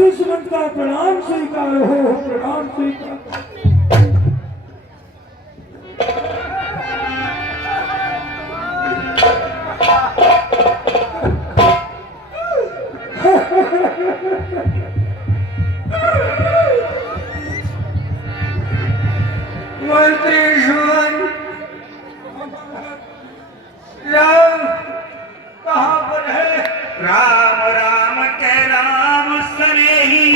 मंत्री सुमंत का प्रणाम स्वीकार हो, प्रणाम स्वीकार। मंत्री सुमंत, राम कहाँ पर है? राम राम के राम सनेही,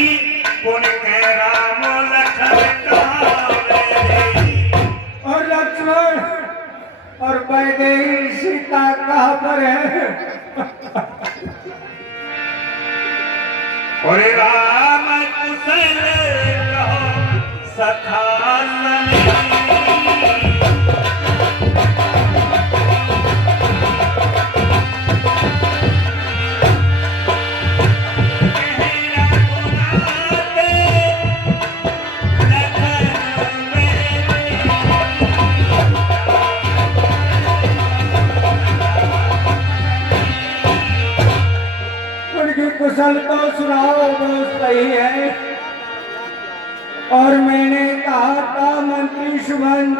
पुन के राम लखन कहाँ रहे। और लक्ष्मण और वैदेही सीता कहाँ पर है? और राम कुशल कहो सखा सनेही। उनकी कुशल तो सुनाओ, दोस्त सही है। और मैंने कहा था मंत्री सुमंत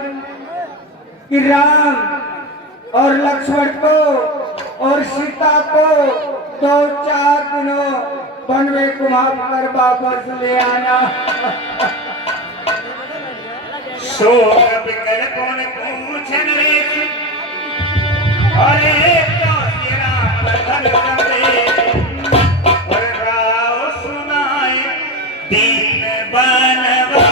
कि राम और लक्ष्मण को और सीता को 2-4 दिनों वन में घुमा कर वापस ले आना। शोक बिकल कौन पूछन रे, अरे तो ये राम लखन संदेश। और राव सुनाए दीन बनवा।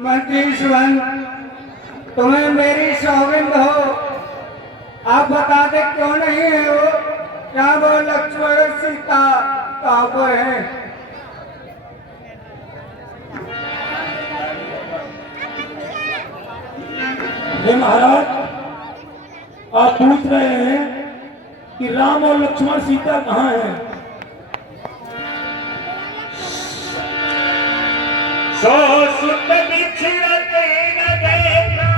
मंत्री सुमंत, तुम्हें मेरी सौगंध हो, आप बता दे क्यों नहीं है वो? क्या वो लक्ष्मण और सीता कहाँ पर है? हे महाराज, आप पूछ रहे हैं कि राम और लक्ष्मण सीता कहाँ हैं? सो सुत बिछड़ते न देखना,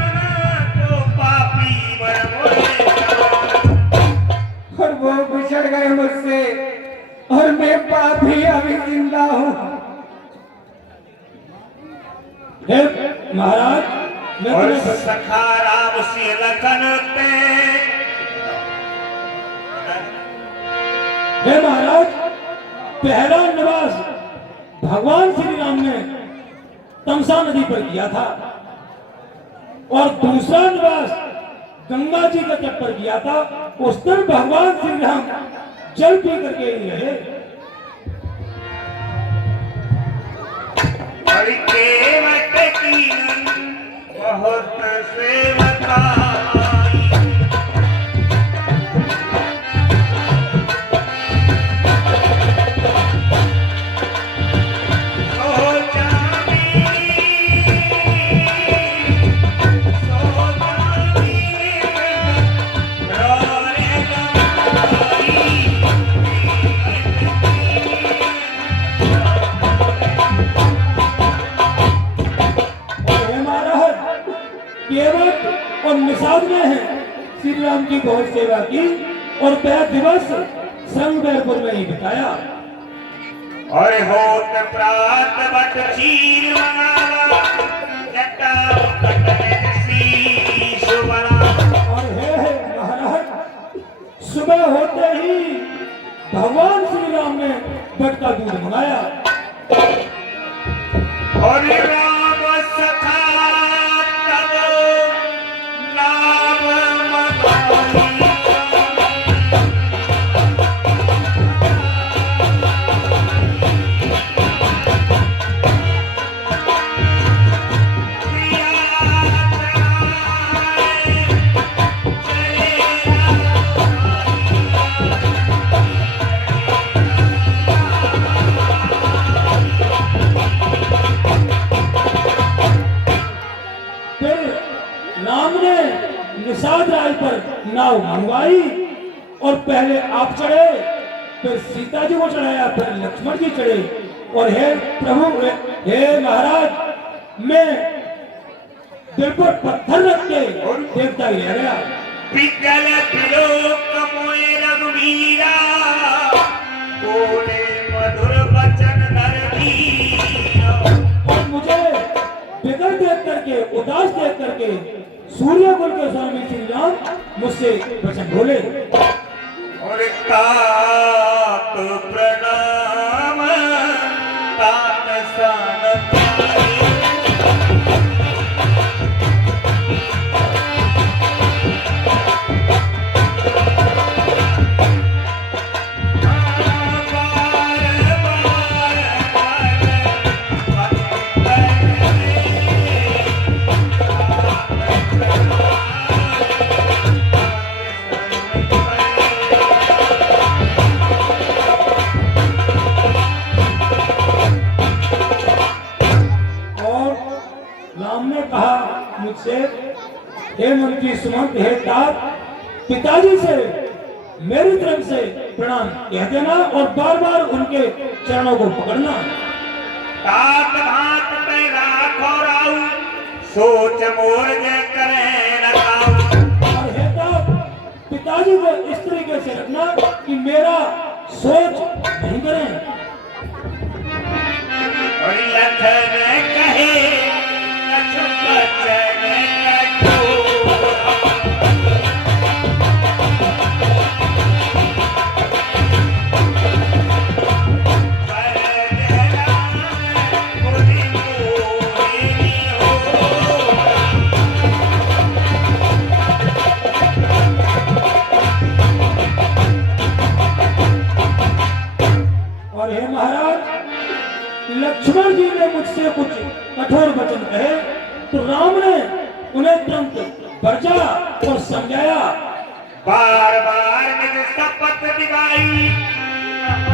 तो पापी वर और वो बिछड़ गए मुझसे और मैं पापी अभी जिंदा हूँ। हे महाराज, मैं और तुम्हें सखा राम से लखन ते। हे महाराज, पहला निवास भगवान श्री राम ने तमसा नदी पर किया था और दूसरा निवास गंगा जी का तट पर किया था। उस दिन भगवान श्री राम जल पी करके ही रहे। और केवट की बहुत सेवकाई। केवट और निषाद में है श्री राम की बहुत सेवा की और 5 दिवस संगबैरपुर में ही बिताया। और होत प्रात बट चीर मनावा, जटाओ कटन शीश बना। और है महाराज, सुबह होते ही भगवान श्री राम ने बट का दूध मंगाया। और राम सखा तब नाम मनाई। राम ने निषाद राय पर नाव मंगवाई और पहले आप चढ़े, फिर सीता जी को चढ़ाया, फिर लक्ष्मण जी चढ़े। और हे प्रभु, हे महाराज, मैं दिल पर पत्थर रख के देखता ही रह गया। पिघल त्रिलोक मोय रघुवीरा, बोले मधुर वचन नरवीरा। और मुझे बिगड़ देख करके, उदास देख करके सूर्य कुल के स्वामी श्री राम मुझसे वचन बोले। और तात प्रणाम तात सन पाए। मुझसे, हे मंत्री सुमंत, हे तात, पिताजी से मेरी तरफ से प्रणाम कह देना और बार बार उनके चरणों को पकड़ना। तात भात पे राखो राऊ, सोच मोर जे करे न काऊ। और हे तात, पिताजी को इस तरीके से रखना कि मेरा सोच नहीं करें। और लखन कहे कछु बचन कठोर। और हे महाराज, लक्ष्मण जी ने मुझसे कुछ कठोर वचन कहे तो राम ने उन्हें तुरंत बरचा और समझाया। बार बार निज शपथ निभाई,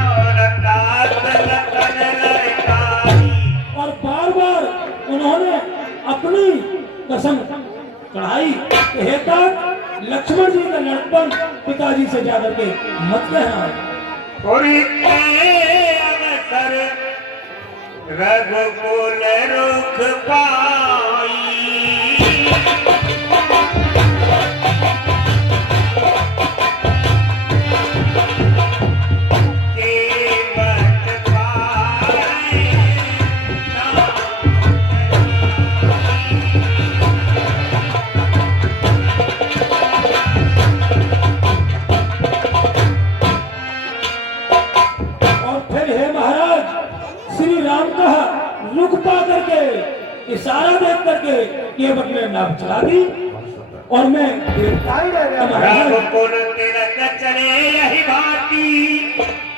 और तात लखन लड़काई। और बार बार उन्होंने अपनी कसम चढ़ाई कि हे तात, लक्ष्मण जी का लड़कपन पिताजी से जाकर के मत कहना। और अवसर रघुकुल रुख पाई। केवट पाए और फिर हे महाराज, श्री राम का रुख पा करके, इशारा देख करके केवट में नाव चला दी और मैं गिरफ्तार रह गया महाराज। रघुकुल तिलक चले यही भांति,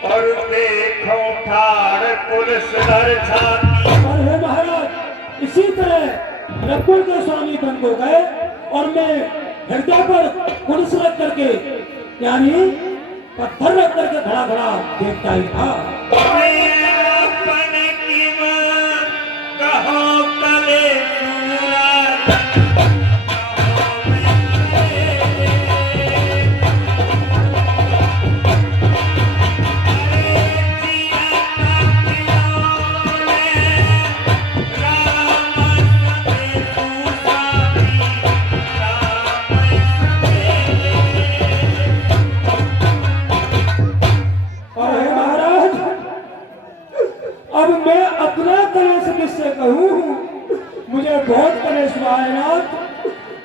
और देखो ठाड़ कुल सुधर छाती। और हे महाराज, इसी तरह रघुकुल के स्वामी बन को गए और मैं हृदय पर कुलस रख करके, यानी पत्थर रख करके खड़ा खड़ा देखता ही था। अपन की मां कहो कले सूरत, और हे महाराज, अब मैं अपना कलेश किससे कहूँ? मुझे बहुत कलेश हुआ है नाथ,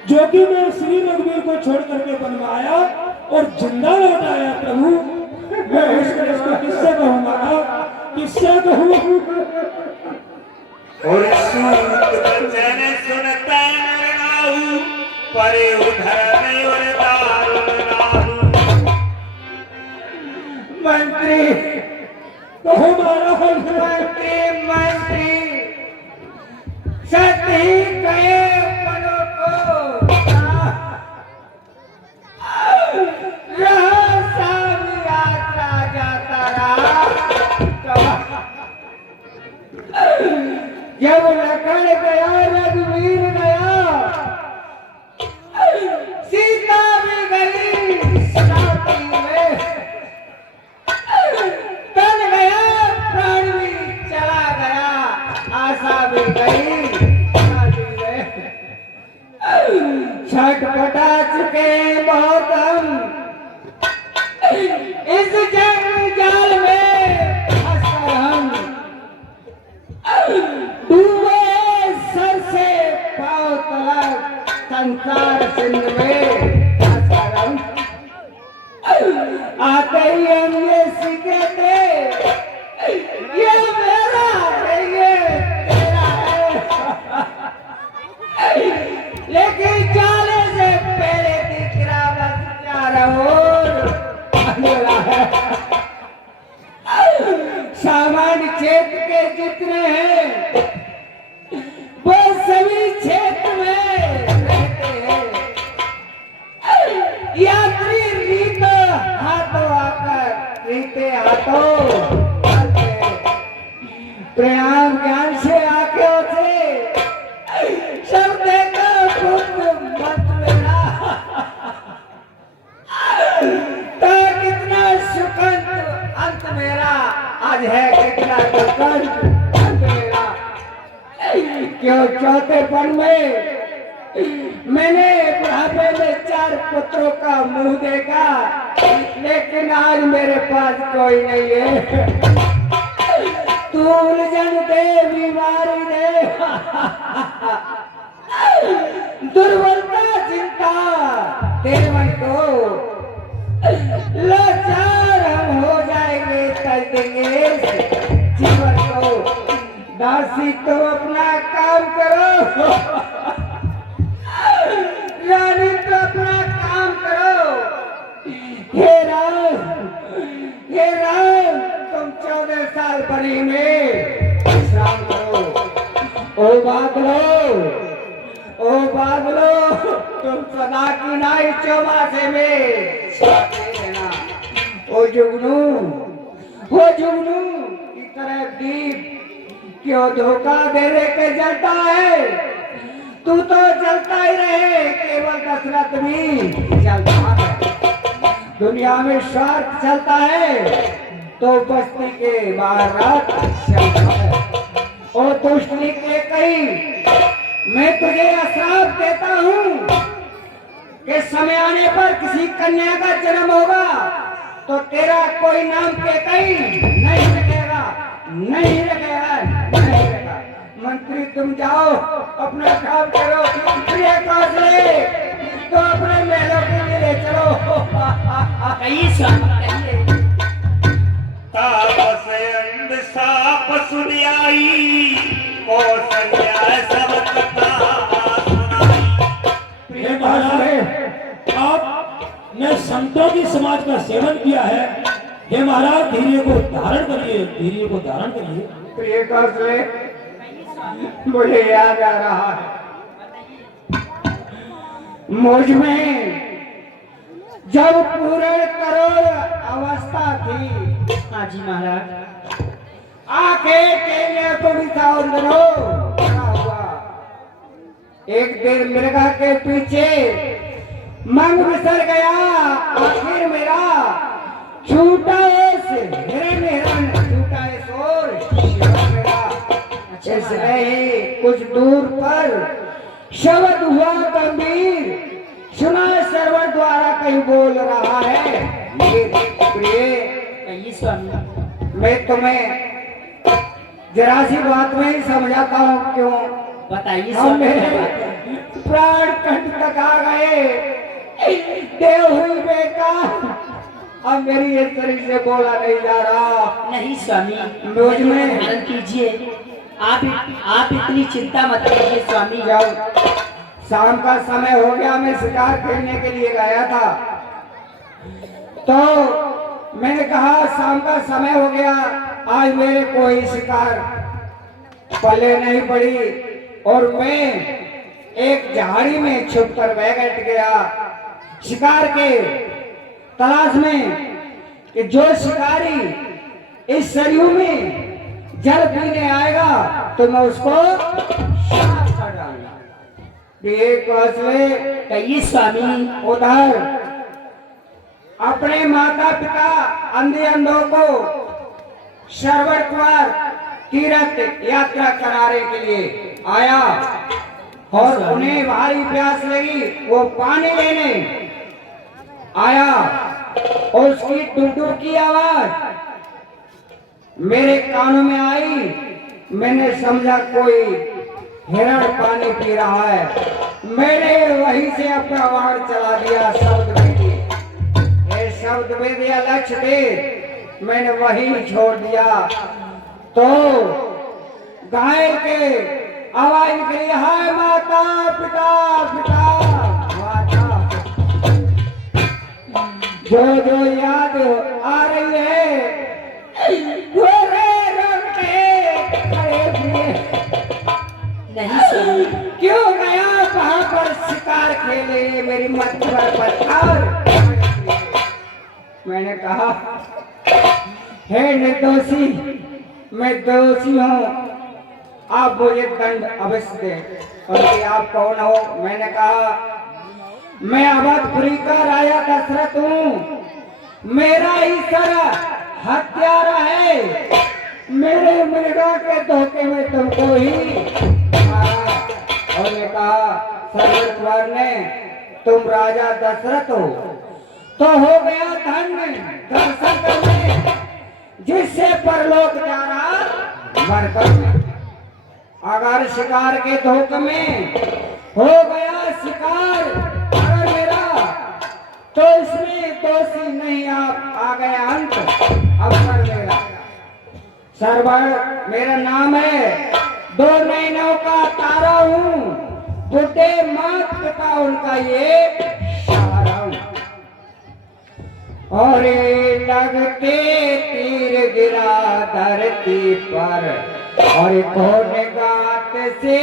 जो कि मैं श्री रघुवीर को छोड़ करके बनवाया और जिंदा लौटाया प्रभु। मैं उस कलेश को किससे कहूँगा, किससे कहूँ? और सूत वचन सुनता नरनाहु, परे उधर में और दारुण नाहु। मंत्री, कहो महाराज। मंत्री, मंत्री, सती गए बनो को रहा सब यात्रा जाता रहा। जब लखन गया, रघुवीर गया, छटपटा चुके बहुत हम इस जंजाल में फंसकर हम डूबे सर से पांव तलक संसार सिंध में फंसकर हम आते ही हम ये सीखे थे ये मेरा है ये तेरा है लेकिन जाने से पहले दिख रहा बस चारों ओर अंधेरा है। सामान्य क्षेत्र के जितने हैं वो सभी क्षेत्र में रहते हैं। यात्री रीत हाथों आकर रीते हाथों चलते हैं। प्रयाम ज्ञान से आंखों से सब देखो खुद मत मेरा तो कितना सुखद अंत मेरा आज है कितना दुखद अंत मेरा। क्यों चौथे पन में मैंने बुढ़ापे में 4 पुत्रों का मुंह देखा लेकिन आज मेरे पास कोई नहीं है। तू उलझन दे बीमारी दे दुर्बलता चिंता तेरे मन को लाचार हम हो जाएंगे तज देंगे जीवन को। दासी तो अपना काम करो रानी तो अपना काम करो। हे राम तुम 14 साल बनी में विश्राम करो। ओ बादलो तुम सदा की नाई चौमासे में साथे रहना। ओ जुगनू की तरह दीप क्यों धोखा दे दे के जलता है। तू तो जलता ही रहे केवल दशरथ भी जलता है। दुनिया में स्वार्थ चलता है तो बस्ती के बाहर रात चलता है। ओ दुष्ट निकले कहीं मैं तुझे श्राप देता हूँ कि समय आने पर किसी कन्या का जन्म होगा तो तेरा कोई नाम के कहीं नहीं रखेगा। मंत्री तुम जाओ अपना काम करो। प्रिय कौशले तो अपने महलों के लिए ले चलो। तापस अंध साप सुनियाई कौशल्या सब कथा सुनाई। हे महाराज आपने संतों की समाज का सेवन किया है। हे महाराज धीरे को धारण करिए प्रिय कौशले मुझे याद आ रहा है मुझ में जब पूर्ण करोड़ अवस्था थी। हाँ जी महाराज आंखें के हुआ। एक दिन मृगा के पीछे मंग बिसर गया। आखिर मेरा छूटा हिरण छूटा शोर मेरा। इसलिए ही कुछ दूर पर शब्द हुआ गंभीर सुना सर्वर द्वारा कहीं बोल रहा है। प्रिय मैं तुम्हें जरा सी बात में ही समझाता हूँ। क्यों बताइए। प्राण कंठ तक आ गए देव हुई बेकार। अब मेरी ये शरीर से बोला नहीं जा रहा। नहीं स्वामी रोज में पालन कीजिए। आप इतनी चिंता मत कीजिए स्वामी। जाओ शाम का समय हो गया मैं शिकार खेलने के लिए गया था तो मैंने कहा शाम का समय हो गया आज मेरे कोई शिकार पल्ले नहीं पड़ी और मैं एक झाड़ी में छुपकर बैठ गया शिकार के तलाश में कि जो शिकारी इस सरयू में जल पीने आएगा तो मैं उसको शाप कर डालूंगा। कहिए स्वामी। उधर अपने माता पिता अंधे अंधों को सरवर कुमार तीर्थ यात्रा कराने के लिए आया। और उन्हें भारी प्यास लगी, वो पानी लेने आया और उसकी डुडुर की आवाज मेरे कानों में आई। मैंने समझा कोई हिरण पानी पी रहा है। मैंने वहीं से अपना वाहन चला दिया शब्द वेदी, ये शब्द वेदी या लक्ष्य दे मैंने वहीं छोड़ दिया। तो गाय के आवाज निकली, हाय माता पिता पिता माता, जो जो याद आ रही है नहीं स्वामी, क्यों गया वहां पर शिकार खेले मेरी मत पर पत्थर। मैंने कहा हे निर्दोषी, मैं दोषी हूँ, आप मुझे दंड अवश्य दें। और आप कौन हो? मैंने कहा मैं अवधपुरी का राजा दशरथ हूँ, मेरा ही सर हत्यारा है, मेरे मृगा के धोखे में तुमको ही मारा। और ने कहा सर्वेश्वर ने तुम राजा दशरथ हो तो हो गया धन्य दर्शन करने, जिससे परलोक जा रहा मरकर में। अगर शिकार के धोखे में हो गया शिकार अगर मेरा, तो इसमें दोषी नहीं आप आ गए अंत अवसर मेरा। सरवर मेरा नाम है, 2 नैनों का तारा हूँ, बुढ़े मात पिता उनका ये सहारा हूँ। और ये लगते तीर गिरा धरती पर, और कौन गात से